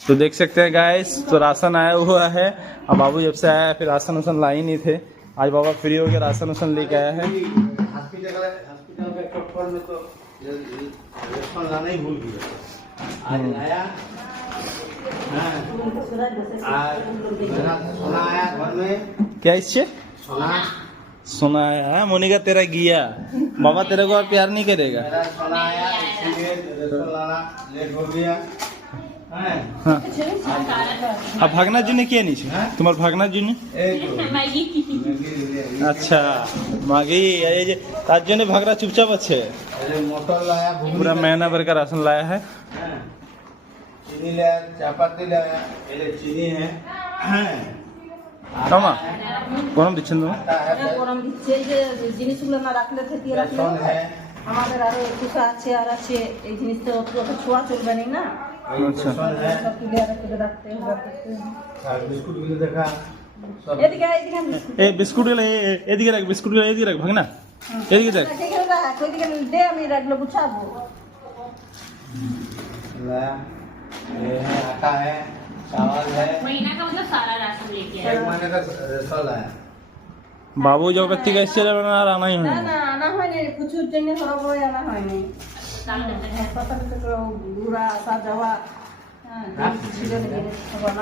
तो देख सकते हैं गाइस, तो राशन आया हुआ है। अब बाबू जब से आया फिर राशन उसन ला ही नहीं थे। आज बाबा फ्री हो गया, राशन उसन लेके आया है। हॉस्पिटल के चक्कर में तो राशन लाना ही भूल गया। आज आया, सोना आया घर में। क्या इससे सोना सोना आया है? मोनिका तेरा गिया, बाबा तेरे को और प्यार नहीं करेगा। मेरा सोना आया, इसलिए राशन लाना लेट हो गया। हाँ। अब भागना जुने किया नहीं तुम्हारे भागना जुने? अच्छा मागी ये जे तार जने भागरा चुपचाप अच्छे। मोटर लाया, पूरा महीना भर का राशन लाया है। चीनी लाया, चापाती लाया, ये चीनी है। কামা গরম দিচ্ছেন তো? গরম দিচ্ছে যে জিনিসগুলো না রাখলে থেকে রাখলে আমাদের আরো কিছু আছে আর আছে, এই জিনিসটা অত ছোঁয়া চলবে না। আচ্ছা সব ক্লিয়ার করে রাখতে হবে। বিস্কুট গুলো দেখা এদিকে এদিকে এই বিস্কুটগুলো এদিকে রাখ, বিস্কুটগুলো এদিকে রাখ, ভাগ না এদিকে দেখ। এদিকে রাখ, ওইদিকে দে, আমি রাখলে গুছাবো। लाया, ये है आटा है, चावल है, महीना का मतलब सारा राशन लेके आए। एक महीने का राशन लाया। বাবু যবে থেকে এসেছিল আর আনাই না হয়নি। না আনা হয়নি, প্রচুর জন্য হরব আনা হয়নি। काम करते हैं। কথা তো ঘুরা আসা যাওয়া, হ্যাঁ ছিল না জিনিস